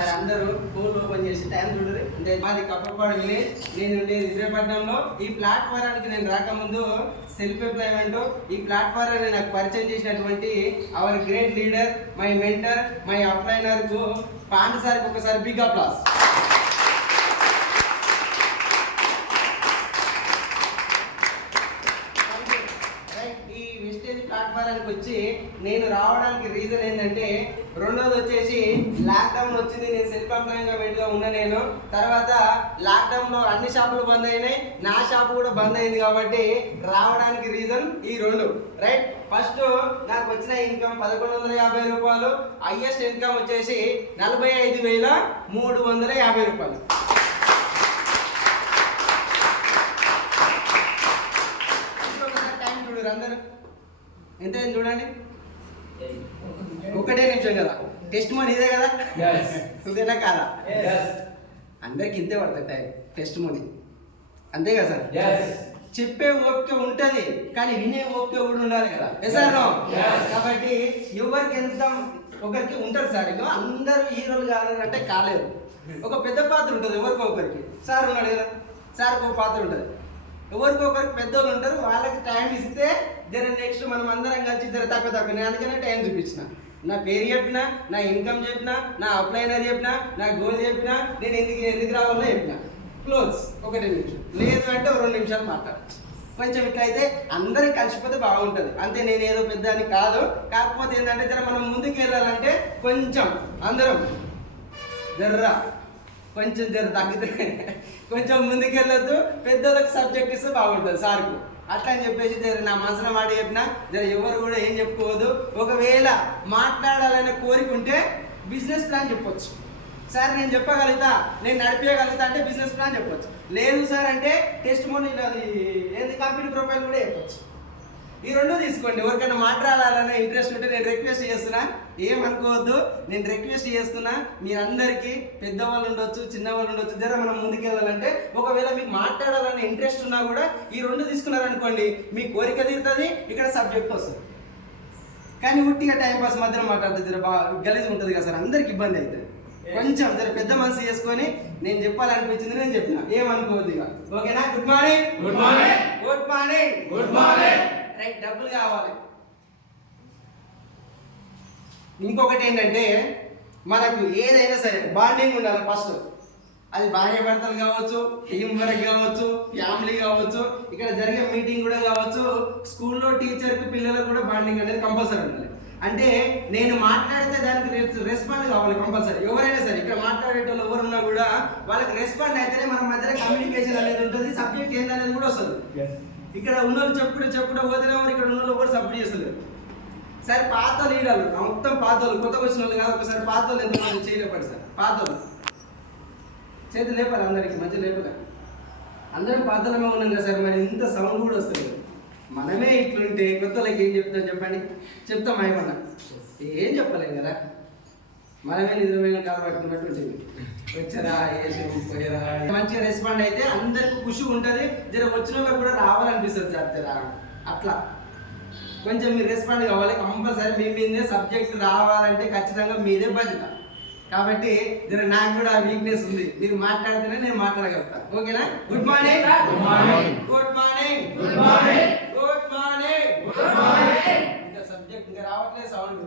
ఒకసారి అందరూ phone open చేసి టైం చూడరు. అంటే మాది కప్పపాడు విలేజ్ నేను ఉండేది విజయపట్నంలో. ఈ ప్లాట్ఫారానికి నేను రాకముందు సెల్ఫ్ ఎంప్లాయ్మెంట్ ఈ ప్లాట్ఫారాన్ని నాకు పరిచయం చేసినటువంటి our great leader my mentor my అప్లైనర్కు Pandi సార్కి ఒకసారి బిగ్ అప్లాస్ ఈ వెస్టేజ్ ప్లాట్ఫారానికి వచ్చి నేను రావడానికి రీజన్ ఏంటంటే రెండోది వచ్చేసి లాక్డౌన్ వచ్చింది నేను సెల్ఫ్ ఎంప్లాయ్మెంట్గా ఉన్నా నేను. తర్వాత లాక్డౌన్లో అన్ని షాపులు బంద్ అయినాయి నా షాపు కూడా బంద్ అయింది కాబట్టి రావడానికి రీజన్ ఈ రెండు. రైట్ ఫస్ట్ నాకు వచ్చిన ఇన్కమ్ పదకొండు వందల యాభై రూపాయలు హైయెస్ట్ ఇన్కమ్ వచ్చేసి నలభై ఐదు వేల మూడు వందల యాభై రూపాయలు. ఇంకొకసారి టైం చూడరు అందరు ఎంత అయింది చూడండి. ఒకటే నిమిషం కదా. టెస్ట్ మనీ ఇదే కదా? ఇదేనా కాదా? అందరికి ఇంతే పడుతుంది టైం టెస్ట్ మనీ అంతే కదా సార్? చెప్పే ఓపిక ఉంటది కానీ వినే ఓపిక కూడా ఉండాలి కదా. సార్. కాబట్టి ఎవరికి ఎంత ఒకరికి ఉంటారు సార్? ఇక అందరూ హీరోలు కావాలంటే కాలేదు. ఒక పెద్ద పాత్ర ఉంటుంది ఎవరికో ఒకరికి. సార్ ఉన్నాడు కదా? సార్కి ఒక పాత్ర ఉంటుంది. ఎవరికి ఒకరికి పెద్దోళ్ళు ఉంటారు వాళ్ళకి టైం ఇస్తే జర నెక్స్ట్ మనం అందరం కలిసి జర తక్కువ తక్కువ. నేను అందుకనే టైం చూపించిన. నా పేరు చెప్పిన నా ఇన్కమ్ చెప్పినా నా అప్లైనర్ చెప్పినా నా గోల్ చెప్పినా నేను ఎందుకు ఎందుకు రావాలో చెప్పినా. క్లోజ్ ఒకటే నిమిషం. లేదు అంటే రెండు నిమిషాలు మాట్లాడచ్చు కొంచెం ఇట్లయితే అందరికి కలిసిపోతే బాగుంటుంది. అంతే నేను ఏదో పెద్ద అని కాదు. కాకపోతే ఏంటంటే జర మనం ముందుకు వెళ్ళాలంటే కొంచెం అందరం జర్రా. కొంచెం జర తగ్గితే కొంచెం ముందుకు వెళ్ళొద్దు పెద్దోళ్ళకి సబ్జెక్ట్ ఇస్తే బాగుంటుంది సార్కు. అట్లా అని చెప్పేసి నా మనసులో మాట చెప్పిన జర ఎవరు కూడా ఏం చెప్పుకోవద్దు. ఒకవేళ మాట్లాడాలనే కోరిక ఉంటే బిజినెస్ ప్లాన్ చెప్పొచ్చు. సార్ నేను చెప్పగలుగుతా. నేను నడిపించగలుగుతా అంటే బిజినెస్ ప్లాన్ చెప్పొచ్చు. లేదు సార్ అంటే టెస్ట్ మోనీ అది ఏంది కంపెనీ ప్రొఫైల్ కూడా చెప్పొచ్చు. ఈ రెండు తీసుకోండి. ఎవరికైనా మాట్లాడాలనే ఇంట్రెస్ట్ ఉంటే నేను రిక్వెస్ట్ చేస్తున్నా. ఏమనుకోవద్దు. నేను రిక్వెస్ట్ చేస్తున్నా. మీరందరికీ పెద్దవాళ్ళు ఉండొచ్చు చిన్నవాళ్ళు ఉండొచ్చు జర మనం ముందుకెళ్ళాలంటే ఒకవేళ మీకు మాట్లాడాలనే ఇంట్రెస్ట్ ఉన్నా కూడా ఈ రెండు తీసుకున్నారనుకోండి మీ కోరిక తీరుతుంది ఇక్కడ సబ్జెక్ట్ వస్తుంది. కానీ ఉట్టిగా టైం పాస్ మధ్యలో మాట్లాడితే జర బాగా గలీజ్ ఉంటుంది కదా సార్. అందరికి ఇబ్బంది అవుతుంది కొంచెం జర పెద్ద మనసు చేసుకొని నేను చెప్పాలనిపించింది నేను చెప్పిన. ఏమనుకోవద్దు ఇక. ఓకేనా? Good morning Good morning. Good morning Good morning. Right డబ్బులు కావాలి. ఇంకొకటి ఏంటంటే మనకు ఏదైనా సరే బాండింగ్ ఉండాలి ఫస్ట్. అది భార్య భర్తలు కావచ్చు టీం వర్క్ కావచ్చు ఫ్యామిలీ కావచ్చు ఇక్కడ జరిగే మీటింగ్ కూడా కావచ్చు స్కూల్లో టీచర్కి పిల్లలకు కూడా బాండింగ్ అనేది కంపల్సరీ ఉండాలి. అంటే నేను మాట్లాడితే దానికి రెస్పాండ్ కావాలి కంపల్సరీ. ఎవరైనా సరే ఇక్కడ మాట్లాడేటోళ్ళు ఎవరు ఉన్నా కూడా వాళ్ళకి రెస్పాండ్ అయితేనే మన మధ్యలో కమ్యూనికేషన్ అనేది ఉంటుంది సబ్జెక్ట్ ఏంటనేది కూడా వస్తుంది. ఇక్కడ ఉన్నోళ్ళు చెప్పుడు చెప్పుడు పోతేనే వారు ఇక్కడ ఉన్నోళ్ళు ఎవరు సపోర్ట్ చేస్తలేరు. సరే పాత లీడర్లు మొత్తం పాతలు కొత్తగా వచ్చిన వాళ్ళు కాదు ఒకసారి పాతోళ్ళు ఎంతమంది చేయలేపండి సార్? పాతలు చేతి లేపాలి అందరికి మంచి లేపలే. అందరం పాతలమే ఉన్నాం కదా సార్ మరి ఇంత సౌండ్ కూడా వస్తుంది మనమే ఇట్లుంటే కొత్తలకి ఏం చెప్తాం చెప్పండి? చెప్తాం ఏమన్నా? ఏం చెప్పలేం కదా? మనమే నిజమైన కాలు పట్టుకున్నట్టు ఉంటుంది. వచ్చారా పోయారా మంచిగా రెస్పాండ్ అయితే అందరికి ఖుషి ఉంటుంది. జర వచ్చిన వాళ్ళకి కూడా రావాలనిపిస్తుంది సార్ జర అట్లా. కొంచెం మీరు రెస్పాండ్ కావాలి కంపల్సరీ మీ మీదే సబ్జెక్ట్ రావాలంటే ఖచ్చితంగా మీదే బాధ్యత. కాబట్టి జర నాకు కూడా వీక్నెస్ ఉంది. మీరు మాట్లాడితేనే నేను మాట్లాడగలుగుతా. ఓకేనా? Good morning. Good morning. Good morning. ఇంకా సబ్జెక్ట్ ఇంకా రావట్లేదు సౌండ్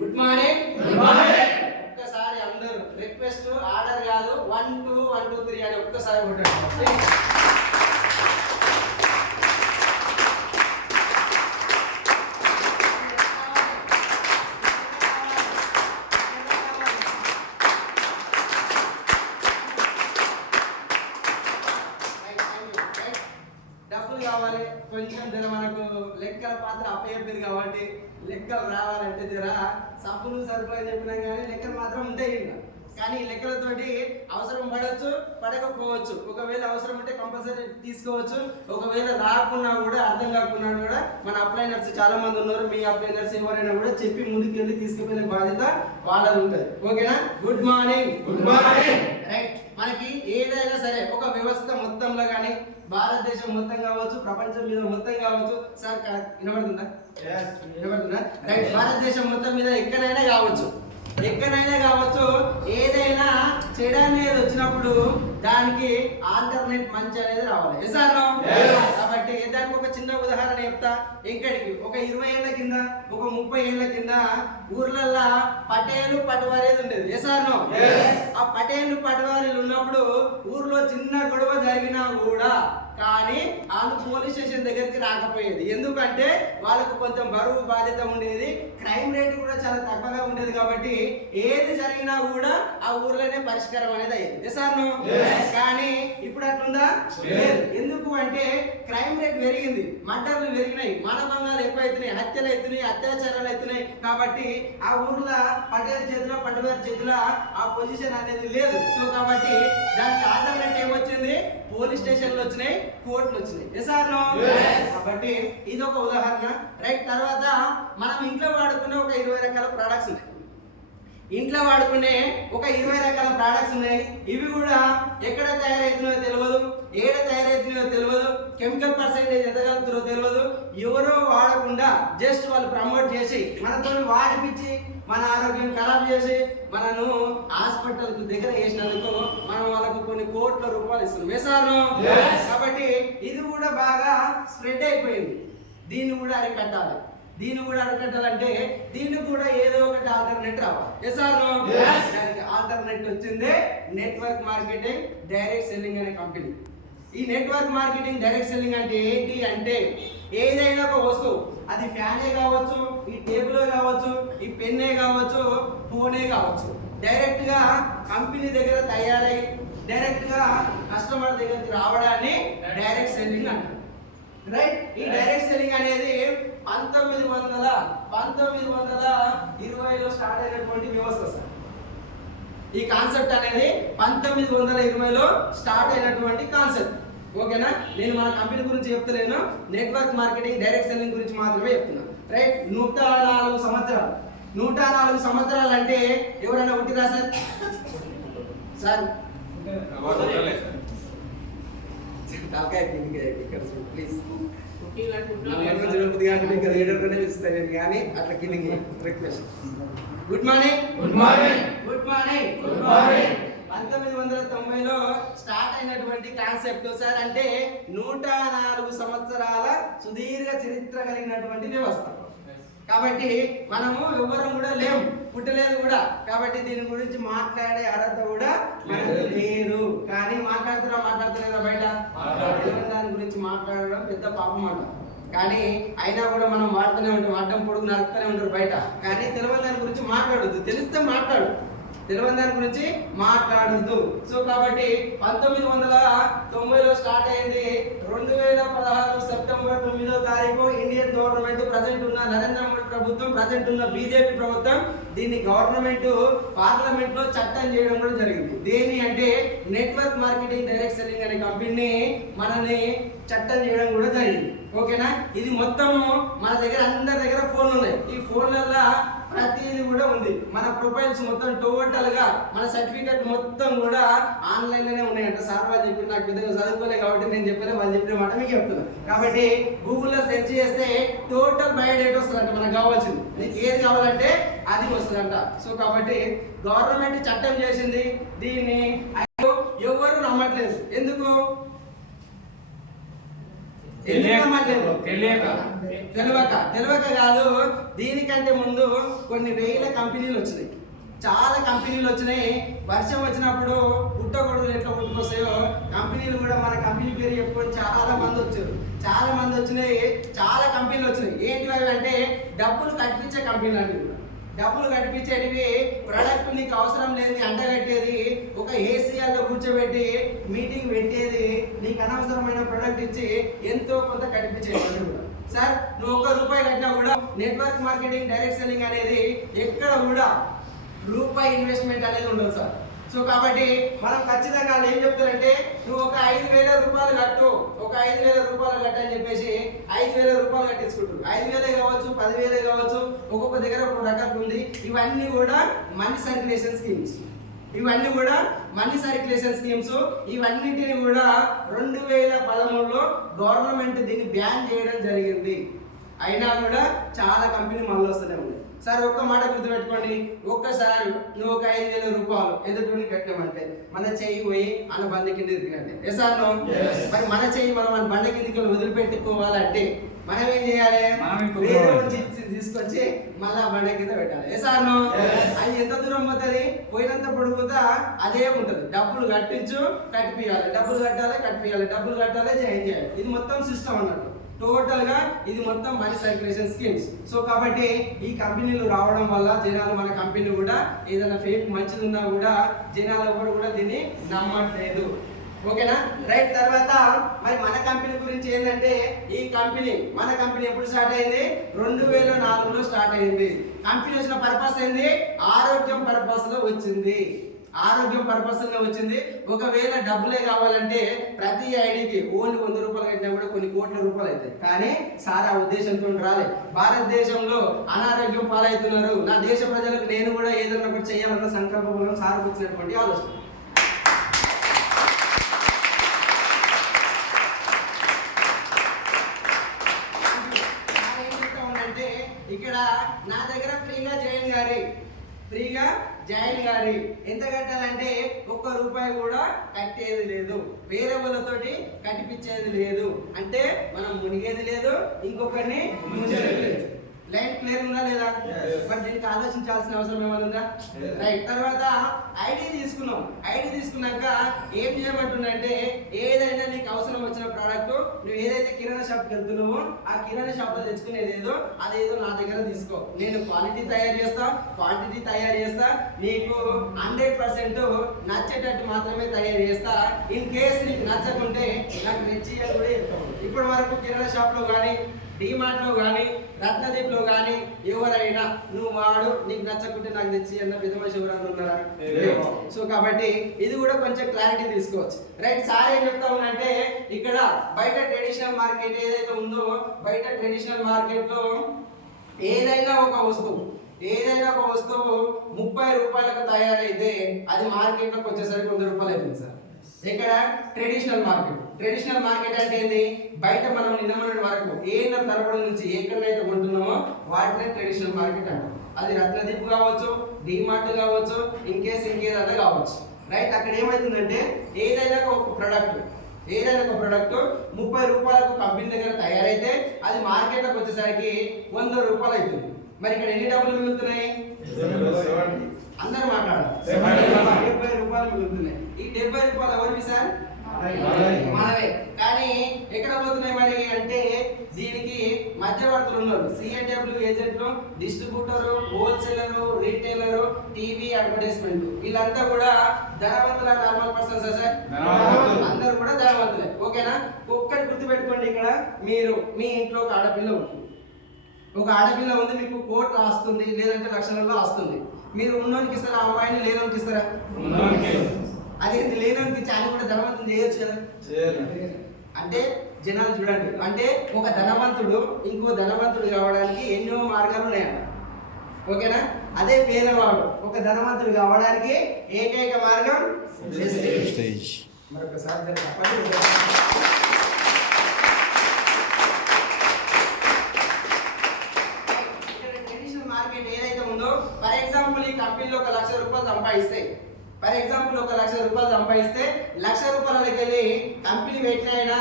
గుడ్ మార్నింగ్. ఒక్కసారి అందరూ రిక్వెస్ట్ ఆర్డర్ కాదు one two one two three అని ఒక్కసారి కొట్టండి డబ్బులు కావాలి కొంచెం జర మనకు లెక్కల పాత్ర అప్పయ్యేది కాబట్టి లెక్కలు రావాలంటే జర సబ్బులు సరుకులు అని కానీ లెక్కలు మాత్రం ఉంటాయి ఇంకా. కానీ లెక్కలతోటి అవసరం పడవచ్చు పడకపోవచ్చు. ఒకవేళ అవసరం ఉంటే కంపల్సరీ తీసుకోవచ్చు. ఒకవేళ రాకున్నా కూడా అర్థం కాకున్నా కూడా మన అప్లైనర్స్ చాలా మంది ఉన్నారు. మీ అప్లైనర్స్ ఎవరైనా కూడా చెప్పి ముందుకెళ్ళి తీసుకుపోయిన బాధ్యత వాళ్ళది ఉంటుంది. ఓకేనా? Good morning Good morning. Right మనకి ఏదైనా సరే ఒక వ్యవస్థ మొత్తంలో కానీ భారతదేశం మొత్తం కావచ్చు ప్రపంచం మీద మొత్తం కావచ్చు. సార్ వినబడుతుందా? వినబడుతుందా? రైట్ భారతదేశం మొత్తం మీద ఎక్కడైనా కావచ్చు. ఎక్కడైనా కావచ్చు ఏదైనా చెడు అనేది వచ్చినప్పుడు దానికి ఆల్టర్నేట్ మంచి అనేది రావాలి. కాబట్టి దానికి ఒక చిన్న ఉదాహరణ చెప్తా. ఇంకడికి ఒక ఇరవై ఏళ్ళ కింద ఒక ముప్పై ఏళ్ళ కింద ఊర్లల్లో పటేలు పటవారేది ఉండేది. Yes or no Yes. ఆ పటేలు పటవారీలు ఉన్నప్పుడు ఊర్లో చిన్న గొడవ జరిగినా కూడా కానీ వాళ్ళు పోలీస్ స్టేషన్ దగ్గరికి రాకపోయేది. ఎందుకంటే వాళ్ళకు కొంచెం బరువు బాధ్యత ఉండేది. క్రైమ్ రేట్ కూడా చాలా తక్కువగా ఉండేది కాబట్టి ఏది జరిగినా కూడా ఆ ఊర్లోనే పరిష్కారం అనేది అయ్యేది. Yes. కానీ ఇప్పుడు అట్లుందా? లేదు. ఎందుకు అంటే క్రైమ్ రేట్ పెరిగింది. మర్డర్లు పెరిగినాయి. మానభంగాలు ఎక్కువైతున్నాయి. హత్యలు అవుతున్నాయి. అత్యాచారాలు అవుతున్నాయి. కాబట్టి ఆ ఊర్లో పటేల్ చేతిలో పటేల్ చేతిలో ఆ పొజిషన్ అనేది లేదు. సో కాబట్టి దానికి ఆల్టర్నేట్ ఏమొచ్చింది? పోలీస్ స్టేషన్లు వచ్చినాయి. కోర్టులు వచ్చినాయి. కాబట్టి ఇది ఒక ఉదాహరణ. రైట్ తర్వాత మనం ఇంట్లో వాడుకునే ఒక ఇరవై రకాల ప్రోడక్ట్స్ ఉన్నాయి. ఇంట్లో వాడుకునే ఒక ఇరవై రకాల ప్రోడక్ట్స్ ఉన్నాయి. ఇవి కూడా ఎక్కడ తయారవుతున్నాయో తెలియదు ఏడ తయారవుతున్నాయో తెలియదు కెమికల్ పర్సెంటేజ్ ఎంత కలుగుతుందో తెలియదు ఎవరో వాడకుండా జస్ట్ వాళ్ళు ప్రమోట్ చేసి మనతో వాడిపించి మన ఆరోగ్యం ఖరాబ్ చేసి మనను హాస్పిటల్ దగ్గర చేసినందుకు మనం వాళ్ళకు కొన్ని కోట్ల రూపాయలు ఇస్తున్నాం. వేసారు. కాబట్టి ఇది కూడా బాగా స్ప్రెడ్ అయిపోయింది. దీన్ని కూడా అరికట్టాలి. దీన్ని కూడా అరికట్టాలంటే దీన్ని కూడా ఏదో ఒకటి ఆల్టర్నేట్ రావాలి. దానికి ఆల్టర్నేట్ వచ్చింది నెట్వర్క్ మార్కెటింగ్ డైరెక్ట్ సెల్లింగ్ అనే కంపెనీ ఈ నెట్వర్క్ మార్కెటింగ్ డైరెక్ట్ సెల్లింగ్ అంటే ఏంటి అంటే ఏదైనా ఒక వస్తువు అది ఫ్యానే కావచ్చు ఈ టేబుల్ కావచ్చు ఈ పెన్నే కావచ్చు ఫోనే కావచ్చు. డైరెక్ట్గా కంపెనీ దగ్గర తయారై డైరెక్ట్గా కస్టమర్ దగ్గరికి రావడాన్ని డైరెక్ట్ సెల్లింగ్ అంటారు. రైట్? ఈ డైరెక్ట్ సెల్లింగ్ అనేది పంతొమ్మిది వందల పంతొమ్మిది వందల ఇరవైలో స్టార్ట్ అయినటువంటి వ్యవస్థ సార్. ఈ కాన్సెప్ట్ అనేది పంతొమ్మిది వందల ఇరవైలో స్టార్ట్ అయినటువంటి కాన్సెప్ట్. ఓకేనా? నేను మన కంపెనీ గురించి చెప్తలేను. నెట్వర్క్ మార్కెటింగ్ డైరెక్ట్ సెల్లింగ్ గురించి మాత్రమే చెప్తున్నా. రైట్? నూట నాలుగు సంవత్సరాలు. నూట నాలుగు సంవత్సరాలు అంటే ఎవరైనా పుట్టిరా సార్? సార్ తలకాయ కిందికి ఇక్కడ ప్లీజ్ కానీ అట్లా కిందికి request good morning good morning good morning good morning పంతొమ్మిది వందల తొంభైలో స్టార్ట్ అయినటువంటి కాన్సెప్ట్ సార్ అంటే నూట నాలుగు సంవత్సరాల సుదీర్ఘ చరిత్ర కలిగినటువంటి వ్యవస్థ. కాబట్టి మనము ఎవ్వరం కూడా లేము పుట్టలేదు కూడా. కాబట్టి దీని గురించి మాట్లాడే అర్హత కూడా మనకు లేదు. కానీ మాట్లాడుతున్నా మాట్లాడుతున్నారా బయట? దాని గురించి మాట్లాడడం పెద్ద పాపం అంట. కానీ అయినా కూడా మనం వాడుతూనే ఉంటాం. అడ్డం పొడుగు నడుపుతూనే ఉంటారు బయట. కానీ తెలియని దాని గురించి మాట్లాడొద్దు. తెలిస్తే మాట్లాడు. తెలియని దాని గురించి మాట్లాడదు సో కాబట్టి పంతొమ్మిది వందల తొంభైలో స్టార్ట్ అయింది. రెండు వేల పదహారు సెప్టెంబర్ తొమ్మిదో తారీఖు ఇండియన్ గవర్నమెంట్ ప్రజెంట్ ఉన్న నరేంద్ర మోడీ ప్రభుత్వం ప్రజెంట్ ఉన్న బీజేపీ ప్రభుత్వం దీన్ని గవర్నమెంట్ పార్లమెంట్లో చట్టం చేయడం కూడా జరిగింది. దేని అంటే నెట్వర్క్ మార్కెటింగ్ డైరెక్ట్ సెల్లింగ్ అనే కంపెనీ మనల్ని చట్టం చేయడం కూడా జరిగింది. ఓకేనా? ఇది మొత్తము మన దగ్గర అందరి దగ్గర ఫోన్లు ఉన్నాయి. ఈ ఫోన్లల్లో ప్రతిదీ కూడా ఉంది. మన ప్రొఫైల్స్ మొత్తం టోటల్గా మన సర్టిఫికెట్ మొత్తం కూడా ఆన్లైన్లోనే ఉన్నాయంట. సార్ వాళ్ళు చెప్పి నాకు పెద్దగా చదువుకోలే కాబట్టి నేను చెప్పిన వాళ్ళు చెప్పిన మాట మీకు చెప్తున్నా. కాబట్టి గూగుల్లో సెర్చ్ చేస్తే టోటల్ బయోడేటా వస్తుందంట మనకు కావాల్సింది. నీకు ఏది కావాలంటే అది వస్తుందంట. సో కాబట్టి గవర్నమెంట్ చట్టం చేసింది. దీన్ని ఎవరు నమ్మట్లేదు. ఎందుకు? ఎందుకు నమ్మట్లేదు? తెలియక. తెలియక తెలియక కాదు దీనికంటే ముందు కొన్ని వేల కంపెనీలు వచ్చినాయి. చాలా కంపెనీలు వచ్చినాయి. వర్షం వచ్చినప్పుడు పుట్టగొడుగులు ఎట్లా పుట్టుకొస్తాయో కంపెనీలు కూడా మన కంపెనీ పేరు చెప్పుకొని చాలా మంది వచ్చారు. చాలా మంది వచ్చినాయి. చాలా కంపెనీలు వచ్చినాయి. ఏంటి అవి అంటే డబ్బులు కట్టించే కంపెనీలు అండి డబ్బులు కట్టించేటివి ప్రొడక్ట్ నీకు అవసరం లేని అంటగట్టేది ఒక ఏసీఆర్లో కూర్చోబెట్టి మీటింగ్ పెట్టేది నీకు అనవసరమైన ప్రొడక్ట్ ఇచ్చి ఎంతో కొంత కట్టించేది కూడా సార్ నువ్వు ఒక్క రూపాయి కట్టినా కూడా నెట్వర్క్ మార్కెటింగ్ డైరెక్ట్ సెల్లింగ్ అనేది ఎక్కడ కూడా రూపాయి ఇన్వెస్ట్మెంట్ అనేది ఉండదు సార్. సో కాబట్టి మనం ఖచ్చితంగా వాళ్ళు ఏం చెప్తారంటే నువ్వు ఒక ఐదు వేల రూపాయలు కట్టు ఒక ఐదు వేల రూపాయలు కట్టు అని చెప్పేసి ఐదు వేల రూపాయలు కట్టించుకుంటారు. ఐదు వేలే కావచ్చు పదివేలే కావచ్చు ఒక్కొక్క దగ్గర ఒక రకం ఉంది. ఇవన్నీ కూడా మనీ సర్క్యులేషన్ స్కీమ్స్ ఇవన్నీ కూడా మనీ సర్క్యులేషన్ స్కీమ్స్. ఇవన్నిటిని కూడా రెండు వేల పదమూడులో గవర్నమెంట్ దీన్ని బ్యాన్ చేయడం జరిగింది. అయినా కూడా చాలా కంపెనీ మళ్ళీ వస్తూనే ఉన్నాయి సార్ ఒక్క మాట గుర్తుపెట్టుకోండి. ఒక్కసారి నువ్వు ఒక ఐదు వేల రూపాయలు ఎదుటి కట్టామంటే మన చెయ్యి పోయి మన బండి కింద ఇరికినట్టే ఏ సార్. మరి మన చెయ్యి మనం మన బండి కిందకి వదిలిపెట్టుకోవాలంటే మనం ఏం చేయాలి తీసుకొచ్చి మళ్ళా బండి కింద పెట్టాలి. ఏ సార్. అది ఎంత దూరం పోతుంది? పోయినంత పొడుగుతా అదే ఉంటది. డబ్బులు కట్టించు కట్టిపియాలి డబ్బులు కట్టాలి కట్టిపియాలి డబ్బులు కట్టాలి జాయిన్ చేయాలి? ఇది మొత్తం సిస్టమ్ అన్నట్టు. టోటల్గా ఇది మొత్తం మనీ సర్క్యులేషన్ స్కీమ్స్ సో కాబట్టి ఈ కంపెనీలు రావడం వల్ల జనాలు మన కంపెనీ కూడా ఏదైనా ఫేక్ మంచిది ఉన్నా కూడా జనాలు ఎవరు కూడా దీన్ని నమ్మట్లేదు. ఓకేనా? రైట్ తర్వాత మరి మన కంపెనీ గురించి ఏంటంటే ఈ కంపెనీ మన కంపెనీ ఎప్పుడు స్టార్ట్ అయింది? రెండు వేల నాలుగులో స్టార్ట్ అయింది. కంపెనీ వచ్చిన పర్పస్ ఏంది? ఆరోగ్యం పర్పస్లో వచ్చింది. ఆరోగ్యం పర్పస్ వచ్చింది. ఒకవేళ డబ్బులే కావాలంటే ప్రతి ఐడికి ఓన్లీ వంద రూపాయలు కట్టినా కూడా కొన్ని కోట్ల రూపాయలు అవుతాయి. కానీ సార్ ఆ ఉద్దేశంతో రాలే. భారతదేశంలో అనారోగ్యం పాలవుతున్నారు. నా దేశ ప్రజలకు నేను కూడా ఏదైనా ఒకటి చేయాలన్న సంకల్పంలో సార్ వచ్చినటువంటి ఆలోచన. ఇక్కడ నా దగ్గర ఫ్రీగా జాయిన్ గారి ఫ్రీగా జాయిన్ గారి ఎంత కట్టాలంటే ఒక్క రూపాయి కూడా కట్టేది లేదు. వేరే వాళ్ళతోటి కట్టిపించేది లేదు. అంటే మనం మునిగేది లేదు ఇంకొకరిని ముంచేది లేదు. లైన్ క్లియర్ ఉందా లేదా. మరి దీనికి ఆలోచించాల్సిన అవసరం ఏమైనా ఉందా. రైట్ తర్వాత ఐడి తీసుకున్నాం. ఐడి తీసుకున్నాక ఏం చేయమంటుందంటే ఏదైనా నీకు అవసరం వచ్చిన ప్రోడక్ట్ నువ్వు ఏదైతే కిరాణా షాప్కి వెళ్తున్నావో ఆ కిరాణా షాప్లో తెచ్చుకునేది ఏదో అదేదో నా దగ్గర తీసుకో. నేను క్వాలిటీ తయారు చేస్తా క్వాంటిటీ తయారు చేస్తా నీకు హండ్రెడ్ పర్సెంట్ నచ్చేటట్టు మాత్రమే తయారు చేస్తా. ఇన్ కేస్ నీకు నచ్చకుంటే నాకు రెచ్చి కూడా వరకు కిరాణా షాప్లో కానీ డిమార్ట్లో కానీ రత్నదీప్లో కానీ ఎవరైనా నువ్వు వాడు నీకు నచ్చకుంటే నాకు తెచ్చి అన్న పెద్ద మనిషి ఎవరైనా ఉన్నారా. సో కాబట్టి ఇది కూడా కొంచెం క్లారిటీ తీసుకోవచ్చు. రైట్ సార్ ఏం చెప్తా ఉన్నానంటే ఇక్కడ బయట ట్రెడిషనల్ మార్కెట్ ఏదైతే ఉందో బయట ట్రెడిషనల్ మార్కెట్లో ఏదైనా ఒక వస్తువు ఏదైనా ఒక వస్తువు ముప్పై రూపాయలకు తయారైతే అది మార్కెట్లోకి వచ్చేసరికి వంద రూపాయలు అవుతుంది సార్ ఇక్కడ ట్రెడిషనల్ మార్కెట్ ట్రెడిషనల్ మార్కెట్ అంటే ఏంది? బయట మనం నిన్నమని వరకు ఏ తరబడి నుంచి ఎక్కడైతే కొంటున్నామో వాటినే ట్రెడిషనల్ మార్కెట్ అంటాం. అది రత్నదీప్ కావచ్చు డిమార్ట్ కావచ్చు ఇంకేస్ ఇంకేదైనా కావచ్చు. రైట్ అక్కడ ఏమవుతుందంటే ఏదైనా ఒక ప్రొడక్ట్ ఏదైనా ఒక ప్రొడక్ట్ ముప్పై రూపాయలకు కంపెనీ దగ్గర తయారైతే అది మార్కెట్లోకి వచ్చేసరికి వంద రూపాయలు అవుతుంది. మరి ఇక్కడ ఎన్ని డబ్బులు మిగులుతున్నాయి? అందరూ Seventy. డెబ్బై రూపాయలు మిగులుతున్నాయి. ఈ డెబ్బై రూపాయలు ఎవరివి సార్? మనవే. ఎక్కడ పోతున్నాయి మరి అంటే దీనికి మధ్యవర్తులు ఉన్నారు. సిఎన్డబ్ల్యూ ఏజెంట్లు distributor wholesaler retailer TV advertisement వీళ్ళంతా కూడా ధనవంతుల నార్మల్ పర్సన్స్ సార్? ధనవంతులు. అందరూ కూడా ధనవంతులే. ఓకేనా? ఒక్కటి గుర్తుపెట్టుకోండి ఇక్కడ. మీరు మీ ఇంట్లో ఒక ఆడపిల్ల ఉంటుంది ఒక ఆడపిల్ల ఉంది మీకు కోట్ రాస్తుంది లేదంటే లక్షలలో వస్తుంది మీరు ఉన్నోనికి ఇస్తారా అమ్మాయిని లేనోనికి ఇస్తారా. అదే లేనోనికి చాలా కూడా ధనవంతం చేయొచ్చు కదా. అంటే జనాలు చూడండి. అంటే ఒక ధనవంతుడు ఇంకో ధనవంతుడు కావడానికి ఎన్నో మార్గాలు ఉన్నాయంట ఓకేనా? అదే పేదవాడు ఒక ధనవంతుడు కావడానికి ఏకైక మార్గం మరొకసారి మార్కెట్ ఏదైతే ఉందో ఫర్ ఎగ్జాంపుల్ ఈ కంపెనీలో ఒక లక్ష రూపాయలు సంపాదిస్తే ఫర్ ఎగ్జాంపుల్ ఒక లక్ష రూపాయలు సంపాదిస్తే లక్ష రూపాయలకి వెళ్ళి కంపెనీ పెట్టినైనా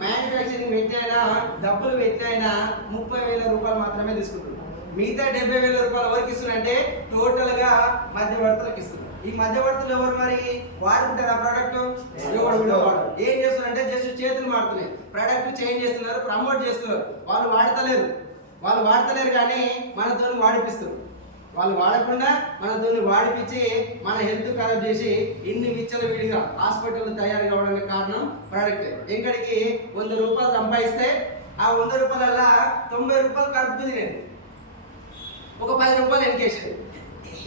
మ్యానుఫ్యాక్చరింగ్ పెట్టినైనా డబ్బులు పెట్టినైనా ముప్పై వేల రూపాయలు మాత్రమే తీసుకుంటున్నారు మిగతా డెబ్బై వేల రూపాయలు ఎవరికి ఇస్తున్నారంటే టోటల్గా మధ్యవర్తులకు ఇస్తున్నారు. ఈ మధ్యవర్తులు ఎవరు మరి? వాడుకుంటారు ఆ ప్రోడక్ట్ ఏం చేస్తున్నారంటే జస్ట్ చేతులు మారుతున్నాయి. ప్రోడక్ట్ చేంజ్ చేస్తున్నారు ప్రమోట్ చేస్తున్నారు. వాళ్ళు వాడతలేరు. వాళ్ళు వాడతలేరు కానీ మనతో వాడిపిస్తారు వాళ్ళు వాడకుండా మనతో వాడిపించి మన హెల్త్ ఖరాబ్ చేసి ఇన్ని విచ్చల విడిగా హాస్పిటల్ తయారు కావడానికి కారణం ప్రోడక్ట్. ఎక్కడికి వంద రూపాయలు సంపాదిస్తే ఆ వంద రూపాయలల్లా తొంభై రూపాయలు కడుపు నేను ఒక పది రూపాయలు ఎన్కేసారు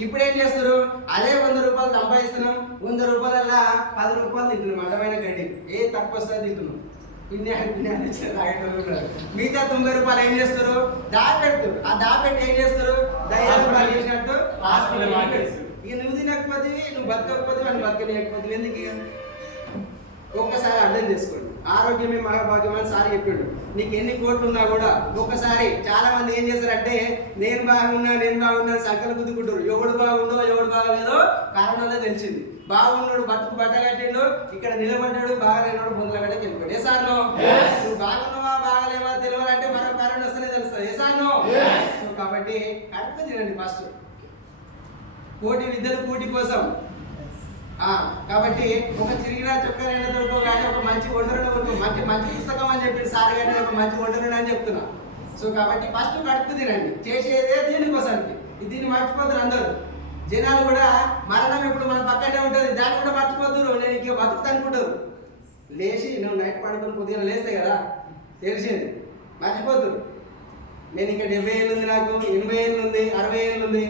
ఇప్పుడు ఏం చేస్తారు? అదే వంద రూపాయలు సంపాదిస్తున్నాం వంద రూపాయలల్లా పది రూపాయలు తింటున్నాం అడమైన గడ్డి. ఏ తక్కువ వస్తుంది తింటున్నాం. తాగేటోళ్ళు. మిగతా తొంభై రూపాయలు ఏం చేస్తారు? దాపెడతారు ఆ దాపెట్టి ఏం చేస్తారు? దయ్యాలు పాలు చేసినట్టు హాస్పిటల్ ఇక నువ్వు తినకపోతే నువ్వు బతకకపోతే వాడిని బతకలేకపోతే ఎందుకు? ఒక్కసారి అర్థం చేసుకోండి. ఆరోగ్యమే మహాభాగ్యం అని సార్ చెప్పిండు. నీకు ఎన్ని కోట్లు ఉన్నా కూడా ఒక్కసారి చాలా మంది ఏం చేస్తారంటే నేను బాగున్నా నేను బాగున్నా సంకలు గుద్దుకుంటారు. ఎవడు బాగుండో ఎవడు బాగలేదో కారణంలో తెలిసింది. బాగున్నాడు బతుకు బట్ట కట్టిండు ఇక్కడ నిలబడ్డాడు బాగలేనాడు ముందుల గడకి వెళ్ళిపోయాడు. ఏ సార్ నువ్వు? బాగున్నావా బాగలేవా తెలియాలంటే మరో కారణం వస్తేనే తెలుస్తుంది. ఏ సార్ కాబట్టి కడుపు తినండి ఫస్ట్. కోటి విద్యలు కూటి కోసం కాబట్టి ఒక చిరిగిన చొక్కరైన దొరకు కానీ ఒక మంచి వండరుడు కొనుక్కో మంచి మంచి పుస్తకం అని చెప్పి సార్ కానీ ఒక మంచి వండరుడు అని చెప్తున్నా. సో కాబట్టి ఫస్ట్ కడుపు తినండి. చేసేదే దీనికోసానికి. దీన్ని మర్చిపోతారు అందరూ. జనాలు కూడా మరణం ఇప్పుడు మన పక్కనే ఉంటుంది. దాన్ని కూడా మర్చిపోతున్నారు నేను ఇంకే బతుకుతా అనుకుంటారు లేచి నువ్వు నైట్ పడుకుని పొద్దున లేస్తే కదా తెలిసింది. మర్చిపోతురు. నేను ఇంకా డెబ్బై ఏళ్ళు ఉంది నాకు ఎనభై ఏళ్ళు ఉంది అరవై ఏళ్ళు ఉంది.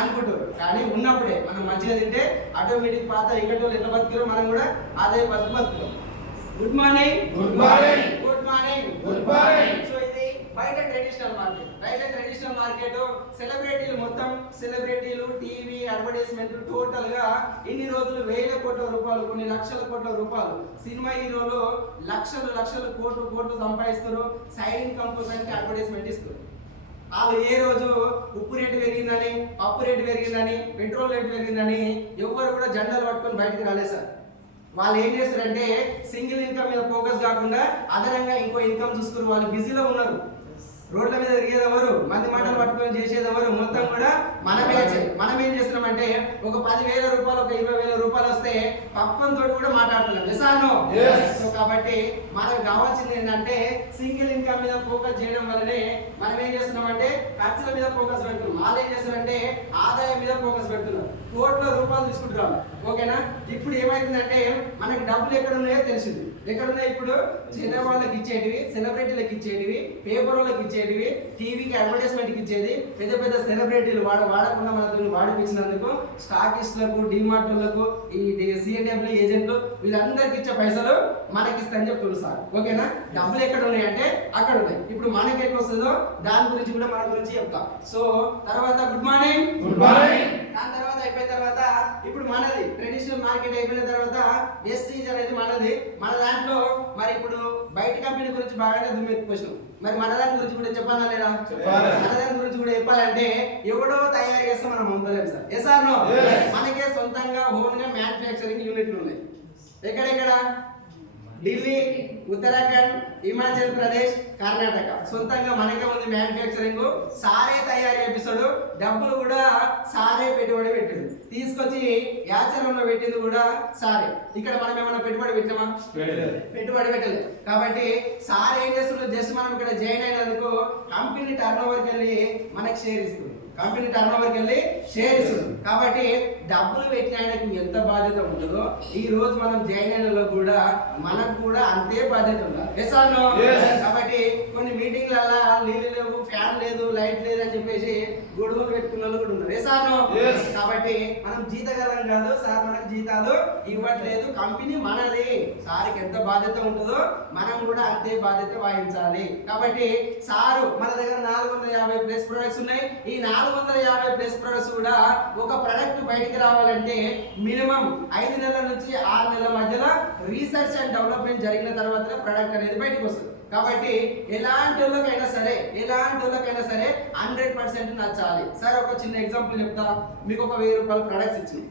అనుకుంటారు. కానీ ఉన్నప్పుడే మనం మంచిగా తింటే ఆటోమేటిక్ పాత ఇంకటోళ్ళు ఎట్లా బతుకుతారో మనం కూడా అదే బతుకు బతుకుతాం. Good morning Good morning. Good morning Good morning. So ఇది బయట ట్రెడిషనల్ మార్కెట్ బయట ట్రెడిషనల్ మార్కెట్ సెలబ్రిటీలు మొత్తం సెలబ్రిటీలు టీవీ అడ్వర్టైజ్మెంట్ టోటల్గా ఇన్ని రోజులు వేల కోట్ల రూపాయలు కొన్ని లక్షల కోట్ల రూపాయలు. సినిమా హీరోలు లక్షలు లక్షలు కోట్లు కోట్లు సంపాదిస్తారు. సైడ్ ఇన్కమ్ అడ్వర్టైజ్మెంట్ ఇస్తారు. వాళ్ళు ఏ రోజు ఉప్పు రేటు పెరిగిందని పప్పు రేటు పెరిగిందని పెట్రోల్ రేటు పెరిగిందని ఎవ్వరు కూడా జెండాలు పట్టుకొని బయటికి రాలేదు సార్. వాళ్ళు ఏం చేస్తారంటే సింగిల్ ఇన్కమ్ మీద ఫోకస్ కాకుండా అదనంగా ఇంకో ఇన్కమ్ చూసుకుని వాళ్ళు బిజీలో ఉన్నారు. రోడ్ల మీద తిరిగేది ఎవరు మంది మాటలు పట్టుకొని చేసేది ఎవరు మొత్తం కూడా మనమే మనం ఏం చేస్తున్నామంటే ఒక పదివేల రూపాయలు ఒక ఇరవై వేల రూపాయలు వస్తే పక్కనతో కూడా మాట్లాడుతున్నాం. నిజాను కాబట్టి మనకు కావాల్సింది ఏంటంటే సింగిల్ ఇన్కమ్ మీద ఫోకస్ చేయడం వల్లనే మనం ఏం చేస్తున్నామంటే ఖర్చుల మీద ఫోకస్ పెడుతున్నాం. వాళ్ళు ఏం చేస్తున్నారంటే ఆదాయం మీద ఫోకస్ పెడుతున్నారు. కోట్ల రూపాయలు తీసుకుంటున్నాం. ఓకేనా? ఇప్పుడు ఏమైందంటే మనకి డబ్బులు ఎక్కడ ఉన్నాయో తెలిసింది. ఎక్కడున్నాయి ఇప్పుడు? చిన్న వాళ్ళకి ఇచ్చేటివి సెలబ్రిటీలకు ఇచ్చేటివి పేపర్ వాళ్ళకి ఇచ్చేటివి టీవీకి అడ్వర్టైజ్మెంట్కి ఇచ్చేది. పెద్ద పెద్ద సెలబ్రిటీలు వాడ వాడకుండా మనతో వాడిపించినందుకు స్టాకిస్ట్లకు డిమార్ట్లకు ఈ సిఎన్డబ్ల్యూ ఏజెంట్లు వీళ్ళందరికి ఇచ్చే పైసలు మనకి ఇస్తారని చెప్తున్నారు సార్. ఓకేనా? డబ్బులు ఎక్కడ ఉన్నాయంటే అక్కడ ఉన్నాయి. ఇప్పుడు మనకి ఎట్లా వస్తుందో దాని గురించి కూడా మన గురించి చెప్తాం. సో తర్వాత గుడ్ మార్నింగ్. Good morning. దాని తర్వాత అయిపోయిన తర్వాత ఇప్పుడు మనది ట్రెడిషనల్ మార్కెట్ అయిపోయిన తర్వాత వెస్టీజ్ అనేది మనది. మన దాంట్లో మరి ఇప్పుడు బయట కంపెనీ గురించి బాగానే దుమ్మెత్తుకొచ్చినాం మరి మన దాని గురించి కూడా చెప్పాలా లేదా. మన దాని గురించి కూడా చెప్పాలంటే ఎవడో తయారు చేస్తే మనం అమ్మలేం సార్. Yes or no. మనకే సొంతంగా ఓన్గా మ్యానుఫ్యాక్చరింగ్ యూనిట్లు ఉన్నాయి. ఎక్కడెక్కడ? ఢిల్లీ ఉత్తరాఖండ్ హిమాచల్ ప్రదేశ్ కర్ణాటక. సొంతంగా మనకే ఉంది మ్యానుఫ్యాక్చరింగ్ సారే తయారు చేపిస్తాడు డబ్బులు కూడా సారే పెట్టుబడి పెట్టాడు తీసుకొచ్చి యాచరంలో పెట్టింది కూడా సారే. ఇక్కడ మనం ఏమైనా పెట్టుబడి పెట్టామా? పెట్టుబడి పెట్టలేదు. కాబట్టి సార్ ఏం చేస్తున్నాడు జస్ట్ మనం ఇక్కడ జాయిన్ అయినందుకు కంపెనీ టర్న్ ఓవర్కి వెళ్ళి మనకి షేర్ ఇస్తుంది. కంపెనీ టర్న్ ఓవర్కి వెళ్ళి షేర్ ఇస్తుంది కాబట్టి డబ్బులు పెట్టిన ఆయనకు ఎంత బాధ్యత ఉంటుందో ఈ రోజు మనం జాయిన్ అయిన కూడా మనకు కూడా అంతే బాధ్యత ఉండాలి. కాబట్టి కొన్ని మీటింగ్లల్లా నీళ్ళు లేవు ఫ్యాన్ లేదు లైట్ లేదు అని చెప్పేసి గొడవలు పెట్టుకున్న వాళ్ళు కూడా ఉన్నారు. కాబట్టి మనం జీతగలం కాదు సార్ మనకు జీతాలు ఇవ్వట్లేదు కంపెనీ మనది. సార్కి ఎంత బాధ్యత ఉంటుందో మనం కూడా అంతే బాధ్యత వహించాలి. కాబట్టి సారు మన దగ్గర నాలుగు వందల యాభై ప్లస్ ప్రొడక్ట్స్ ఉన్నాయి. ఈ నాలుగు వందల యాభై ప్లస్ ప్రొడక్ట్స్ కూడా ఒక ప్రొడక్ట్ బయటికి రావాలంటే మినిమం ఐదు నెలల నుంచి ఆరు నెలల మధ్యలో రీసెర్చ్ అండ్ డెవలప్మెంట్ జరిగిన తర్వాత ప్రొడక్ట్ అనేది బయటకు వస్తుంది. కాబట్టి ఎలాంటి వాళ్ళకైనా సరే ఎలాంటి వాళ్ళకైనా సరే హండ్రెడ్ పర్సెంట్ నచ్చాలి. సార్ ఒక చిన్న ఎగ్జాంపుల్ చెప్తా. మీకు ఒక వెయ్యి రూపాయల ప్రొడక్ట్స్ ఇచ్చింది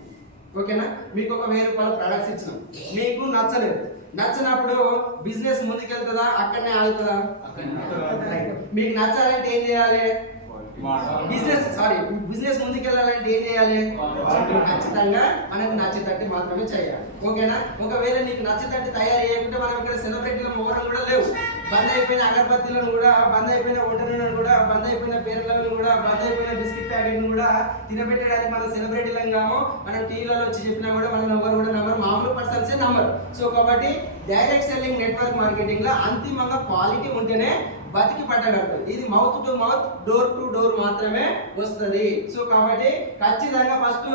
ఓకేనా? మీకు ఒక వెయ్యి రూపాయల ప్రొడక్ట్స్ ఇచ్చిన. మీకు నచ్చలేదు. నచ్చినప్పుడు బిజినెస్ ముందుకెళ్తుందా? అక్కడనే ఆగుతుందా. మీకు నచ్చాలంటే ఏం చేయాలి? బిజినెస్ సారీ బిజినెస్ ముందుకెళ్ళాలంటే ఏం చేయాలి? ఖచ్చితంగా మనకు నచ్చేటట్టు మాత్రమే చేయాలి. ఓకేనా? ఒకవేళ నీకు నచ్చేటట్టు తయారు చేయకుంటే మనం ఇక్కడ సెలబ్రిటీల మొహరం కూడా లేవు. బంద్ అయిపోయిన అగరబత్తీలను కూడా బంద్ అయిపోయిన వంటలను కూడా బంద్ అయిపోయిన పేర్లను కూడా బంద్ అయిపోయిన బిస్కెట్ ప్యాకెట్ కూడా తినబెట్టడానికి మనం సెలబ్రిటీలం కాము మనం టీవీలలో వచ్చి చెప్పినా కూడా మనం ఎవరు కూడా నమ్మరు మామూలు పర్సన్సే నమ్మరు. సో కాబట్టి డైరెక్ట్ సెల్లింగ్ నెట్వర్క్ మార్కెటింగ్లో అంతిమంగా క్వాలిటీ ఉంటేనే బతికి పట్టగలదు ఇది mouth to mouth door to door మాత్రమే వస్తుంది. సో కాబట్టి ఖచ్చితంగా ఫస్ట్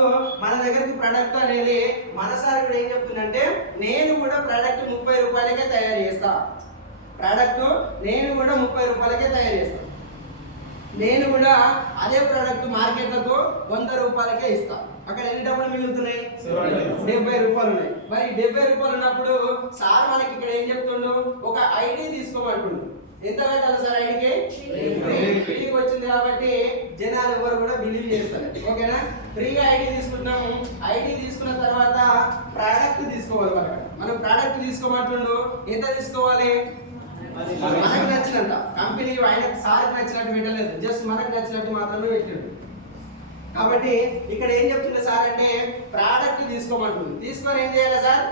మన దగ్గరికి ప్రొడక్ట్ అనేది మనసారి కూడా ఏం చెప్తుందంటే నేను కూడా ప్రొడక్ట్ ముప్పై రూపాయలకే తయారు చేస్తాను ప్రోడక్ట్ నేను కూడా ముప్పై రూపాయలకే తయారు చేస్తాను. నేను కూడా అదే ప్రోడక్ట్ మార్కెట్లకు వంద రూపాయలకే ఇస్తా. అక్కడ ఎన్ని డబ్బులు మిగులుతున్నాయి. డెబ్బై రూపాయలు ఉన్నాయి. మరి డెబ్బై రూపాయలు ఉన్నప్పుడు సార్ మనకి ఇక్కడ ఏం చెప్తుండు? ఒక ఐడి తీసుకోమంటుండు. ఎంత కట్టాలి సార్ ఐడికి? ఫ్రీగా వచ్చింది కాబట్టి జనాలు ఎవరు కూడా బిలీవ్ చేస్తారు ఓకేనా? ఫ్రీగా ఐడి తీసుకుంటున్నాము. ఐడి తీసుకున్న తర్వాత ప్రోడక్ట్ తీసుకోవాలి మనం మనం ప్రోడక్ట్ తీసుకోమంటుండు. ఎంత తీసుకోవాలి? మనకు నచ్చినంత కంపెనీ ఆయనకు సార్కి నచ్చినట్టు పెట్టలేదు. జస్ట్ మనకు నచ్చినట్టు మాత్రమే పెట్టాడు. కాబట్టి ఇక్కడ ఏం చెప్తుంది సార్ అంటే ప్రోడక్ట్ తీసుకోమంటుంది తీసుకొని ఏం చేయాలి సార్.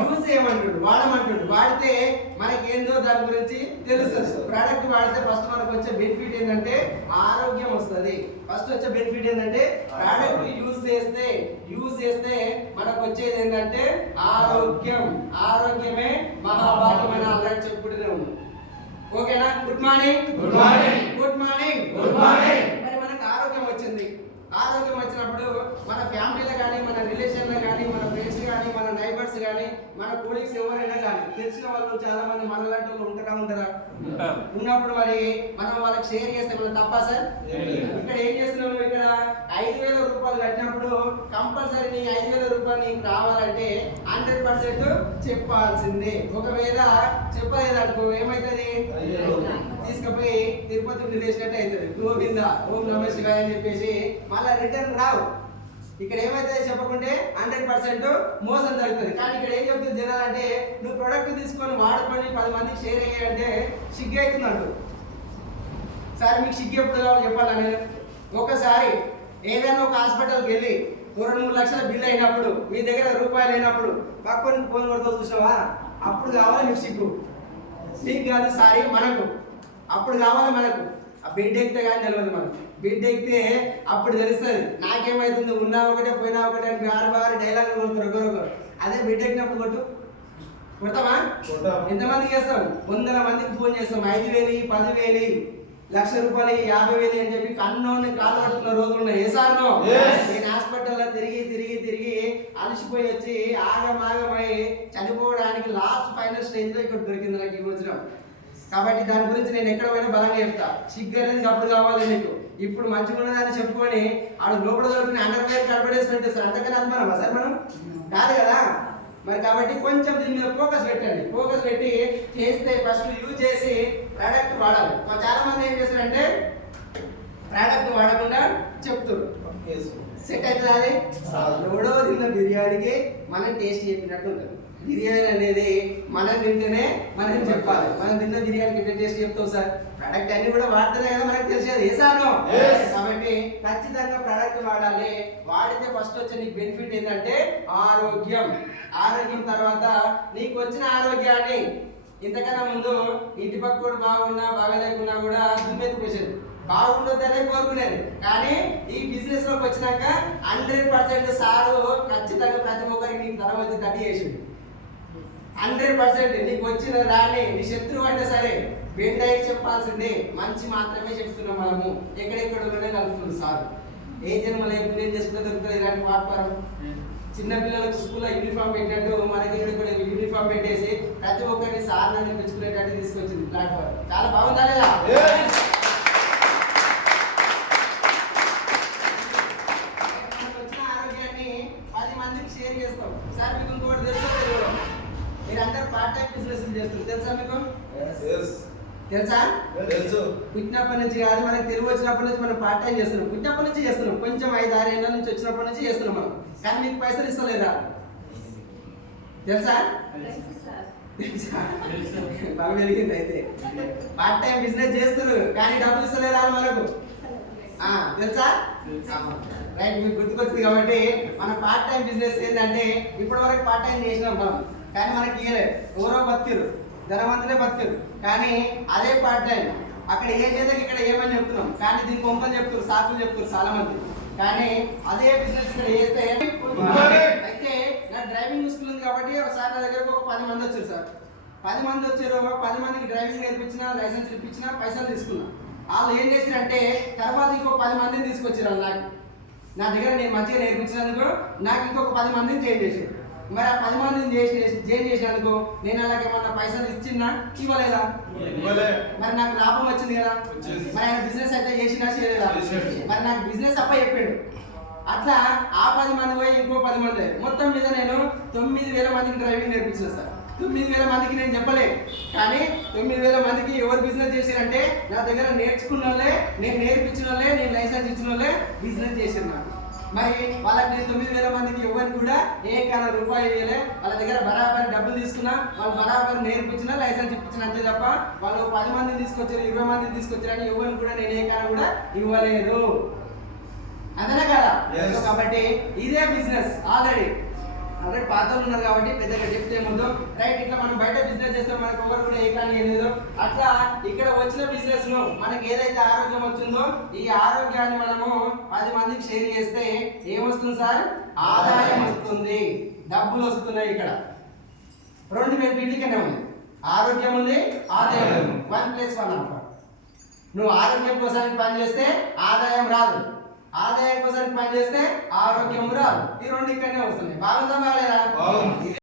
యూజ్ చేయమంటుండు వాడమంటుండు. వాడితే మనకి ఏందో దాని గురించి తెలుస్తుంది. ప్రోడక్ట్ వాడితే ఫస్ట్ మనకు వచ్చే బెనిఫిట్ ఏంటంటే ఆరోగ్యం వస్తుంది. ఫస్ట్ వచ్చే బెనిఫిట్ ఏంటంటే ప్రోడక్ట్ యూజ్ చేస్తే యూజ్ చేస్తే మనకు వచ్చేది ఏంటంటే ఆరోగ్యం. ఆరోగ్యమే మహాభాగ్యమైన అల్లరి చెప్పుకుంటూనే ఉంది. ఓకేనా good morning Good morning. Good morning Good morning. మరి మనకు ఆరోగ్యం వచ్చింది ఆరోగ్యం వచ్చినప్పుడు మన ఫ్యామిలీలో కానీ మన రిలేషన్లో కానీ మన ఫ్రెండ్స్ కానీ మన నైబర్స్ కానీ మన కొలీగ్స్ ఎవరైనా కానీ తెలిసిన వాళ్ళు చాలా మంది మన లాంటి వాళ్ళు ఉంటారా ఉంటారా. ఉన్నప్పుడు మరి మనం వాళ్ళకి షేర్ చేస్తే మనం తప్పా సార్. ఇక్కడ ఏం చేస్తున్నాము ఇక్కడ ఐదు వేల రూపాయలు కట్టినప్పుడు కంపల్సరీ నీ ఐదు వేల రూపాయలు నీకు రావాలంటే హండ్రెడ్ పర్సెంట్ చెప్పాల్సిందే. ఒకవేళ చెప్పలేదనుకో ఏమైతుంది? తీసుకుపోయి తిరుపతి వదిలేసినట్టు అవుతుంది గోవింద ఓం నమ శివాయ అని చెప్పేసి మళ్ళీ రిటర్న్ రావు. ఇక్కడ ఏమైతే చెప్పకుంటే హండ్రెడ్ పర్సెంట్ మోసం జరుగుతుంది. కానీ ఇక్కడ ఏం చెప్తుంది జనాలంటే నువ్వు ప్రొడక్ట్ తీసుకొని వాడుకొని పది మందికి షేర్ అయ్యాయంటే సిగ్గు అవుతున్నాడు సార్ మీకు సిగ్గు ఎప్పుడు కావాలి చెప్పాలి నేను. ఒకసారి ఏదైనా ఒక హాస్పిటల్కి వెళ్ళి రెండు మూడు లక్షల బిల్ అయినప్పుడు మీ దగ్గర రూపాయలు అయినప్పుడు పక్కన ఫోన్ కొడుతూ చూసావా? అప్పుడు కావాలి మీకు సిగ్గు మీకు కాదు సారీ మనకు. అప్పుడు కావాలి మనకు. ఆ బిడ్ ఎక్కితే కానీ తెలియదు మనకు. బిడ్ ఎక్కితే అప్పుడు తెలుస్తుంది. నాకేమైతుంది ఉన్నా ఒకటే పోయినా ఒకటే అని బారు బారు డైలాగ్ కొడుతారు ఒకరొకరు అదే బిడ్ ఎక్కినప్పుడు కొట్టు. కొడతామా కొడతాం. ఎంతమందికి చేస్తాం? వందల మందికి ఫోన్ చేస్తాం. ఐదు వేలు పదివేలు లక్ష రూపాయలు యాభై వేలు అని చెప్పి కన్నోని కాలు పట్టుకున్న రోజులు ఉన్నాయి. ఏ Yes. నేను హాస్పిటల్లో తిరిగి తిరిగి తిరిగి అలసిపోయి వచ్చి ఆగమాగమై చనిపోవడానికి లాస్ట్ ఫైనల్ స్టేజ్లో ఇక్కడ దొరికింది నాకు ఈ వచ్చిన కాబట్టి దాని గురించి నేను ఎక్కడ పోయినా బలంగా చెప్తా. సిగ్గు అనేది అప్పుడు కావాలి నీకు. ఇప్పుడు మంచిగా ఉన్నదని చెప్పుకొని ఆడు లోపల దొరికిన అండర్ వేర్ కడపడేసి పెట్టేస్తారు అంతకన్నా అనుమానమా సార్ మనం? కాదు కదా? మరి కాబట్టి కొంచెం దీని మీద ఫోకస్ పెట్టండి. ఫోకస్ పెట్టి చేస్తే ఫస్ట్ యూజ్ చేసి ప్రోడక్ట్ వాడాలి. చాలా మంది ఏం చేస్తారంటే ప్రోడక్ట్ వాడకుండా చెప్తారు సెట్ అవుతుంది ఎవడో తిన్న బిర్యానీకి మనం టేస్ట్ చెప్పినట్టు ఉంటుంది. బిర్యానీ అనేది మనం తింటేనే మనం చెప్పాలి. మనం తిన్న బిర్యానీకి టేస్ట్ చెప్తాం సార్ ప్రోడక్ట్ అన్ని కూడా వాడితేనే కదా మనకు తెలిసేది. వేసాను. కాబట్టి ఖచ్చితంగా ప్రోడక్ట్ వాడాలి. వాడితే ఫస్ట్ వచ్చే నీకు బెనిఫిట్ ఏంటంటే ఆరోగ్యం. ఆరోగ్యం తర్వాత నీకు వచ్చిన ఆరోగ్యాన్ని. ఇంతకన్నా ముందు ఇంటి పక్కడు బాగున్నా బాగలేకున్నా కూడా దుమ్మెత్తుకొచ్చేది బాగుండొద్దనే కోరుకునేది. కానీ ఈ బిజినెస్లోకి వచ్చినాక హండ్రెడ్ పర్సెంట్ సారు ఖచ్చితంగా ప్రతి ఒక్కరికి నీకు వచ్చి తట్టి చేసిండు హండ్రెడ్ పర్సెంట్ నీకు వచ్చిన దాన్ని నీ శత్రువు అయినా సరే బెండ్ అయ్యి చెప్పాల్సిందే మంచి మాత్రమే చెప్తున్నాం మనము. ఎక్కడెక్కడ ఉన్నదే సార్. ఏ జన్మ లేకుండా ఏం చేసుకుంటే దొరుకుతుంది ఇలాంటి వ్యాపారం. చిన్నపిల్లలకు స్కూల్లో యూనిఫామ్ పెట్టినట్టు మనకి కూడా యూనిఫామ్ పెట్టేసి ప్రతి ఒక్కరిని సార్ నన్ను పెంచుకునేటట్టు తీసుకొచ్చింది ప్లాట్ఫామ్. చాలా బాగుందా లేదా మనకు వచ్చిన ఆరోగ్యాన్ని పది మందికి షేర్ చేస్తాం సార్ మీకు ఇంకొకటి తెలుసా తెలియదు మీరు అందరు పార్ట్ టైం బిజినెస్ చేస్తారు తెలుసా మీకు తెలుసా? తెలుసు. పుట్టినప్పటి నుంచి కాదు మనకి తెలుగు వచ్చినప్పటి నుంచి మనం పార్ట్ టైం చేస్తున్నాం. పుట్టినప్పటి నుంచి చేస్తున్నాం. కొంచెం ఐదు ఆరు ఏళ్ళ నుంచి వచ్చినప్పటి నుంచి చేస్తున్నాం మనం. కానీ మీకు పైసలు ఇస్తలేరా? తెలుసా? బాగా అయితే. పార్ట్ టైం బిజినెస్ చేస్తున్నారు కానీ డబ్బులు ఇస్తలేరా మనకు? ఆ, తెలుసా? రైట్ మీకు గుర్తుకొచ్చింది కాబట్టి మన పార్ట్ టైం బిజినెస్ ఏంటంటే ఇప్పటి వరకు పార్ట్ టైం చేసినాం మనం. కానీ మనకి ఇయ్యలేదు. ఎవరో బతిరు ధనవంతులే బతిరు కానీ అదే పార్ట్ టైం అక్కడ ఏం చేద్దాం ఇక్కడ ఏమని చెప్తున్నాం? కానీ దీనికి వంకలు చెప్తారు సాకులు చెప్తారు చాలా మంది కానీ అదే బిజినెస్ ఇక్కడ చేస్తే అయితే నా డ్రైవింగ్ స్కూల్ ఉంది కాబట్టి ఒకసారి నా దగ్గరకు ఒక పది మంది వచ్చారు సార్. పది మంది వచ్చారు పది మందికి డ్రైవింగ్ నేర్పించిన లైసెన్స్ ఇప్పించిన పైసలు తీసుకున్నా. వాళ్ళు ఏం చేశారంటే తర్వాత ఇంకో పది మందిని తీసుకొచ్చారు నాకు నా దగ్గర నేను మంచిగా నేర్పించినందుకు నాకు ఇంకొక పది మందిని చేంజ్ చేశారు. మరి ఆ పది మందిని చేసి చేంజ్ చేసినందుకు నేను అలాగే ఏమన్నా పైసలు ఇచ్చినా ఇవ్వలేదా ఇవ్వలే. మరి నాకు లాభం వచ్చింది కదా. మరి ఆయన బిజినెస్ అయితే చేసినా చేయలేదా. మరి నాకు బిజినెస్ అప్ప చెప్పాడు అట్లా ఆ పది మంది పోయి ఇంకో పది మంది. మొత్తం మీద నేను తొమ్మిది వేల మందికి డ్రైవింగ్ నేర్పించిన సార్ తొమ్మిది వేల మందికి నేను చెప్పలే కానీ తొమ్మిది వేల మందికి ఎవరు బిజినెస్ చేశారంటే నా దగ్గర నేర్చుకున్న వాళ్ళే నేను నేర్పించిన వాళ్ళే నేను లైసెన్స్ ఇచ్చిన వాళ్ళే బిజినెస్ చేసారు నాకు మరి వాళ్ళకి నేను తొమ్మిది వేల మందికి ఎవరికి కూడా ఏ కాన రూపాయి ఇవ్వలే. వాళ్ళ దగ్గర బరాబరి డబ్బులు తీసుకున్నా వాళ్ళు బరాబరి నేర్పించిన లైసెన్స్ ఇప్పించిన అంతే తప్ప వాళ్ళు పది మందిని తీసుకొచ్చారు ఇరవై మందిని తీసుకొచ్చారని ఎవరిని కూడా నేను ఏ కాన కూడా ఇవ్వలేదు. అంతేనా కదా? కాబట్టి ఇదే బిజినెస్ ఆల్రెడీ ఆల్రెడీ పాత ఉన్నారు కాబట్టి పెద్దగా చెప్తే ముందు రైట్ ఇట్లా మనం బయట బిజినెస్ చేస్తే మనకు ఎవరు కూడా ఏ కానీ ఏం లేదు. అట్లా ఇక్కడ వచ్చిన బిజినెస్లో మనకి ఏదైతే ఆరోగ్యం వచ్చిందో ఈ ఆరోగ్యాన్ని మనము పది మందికి షేర్ చేస్తే ఏమొస్తుంది సార్? ఆదాయం వస్తుంది. డబ్బులు వస్తున్నాయి ఇక్కడ. రెండు బెనిఫిట్ కింద ఉంది. ఆరోగ్యం ఉంది ఆదాయం వన్ ప్లస్ వన్ అనమాట నువ్వు ఆరోగ్యం కోసానికి పని చేస్తే ఆదాయం రాదు. ఆదాయ కోసానికి పని చేస్తే ఆరోగ్యం రాదు. ఈ రెండు ఇక్కడనే వస్తున్నాయి. బాగుందా బాగలేదా?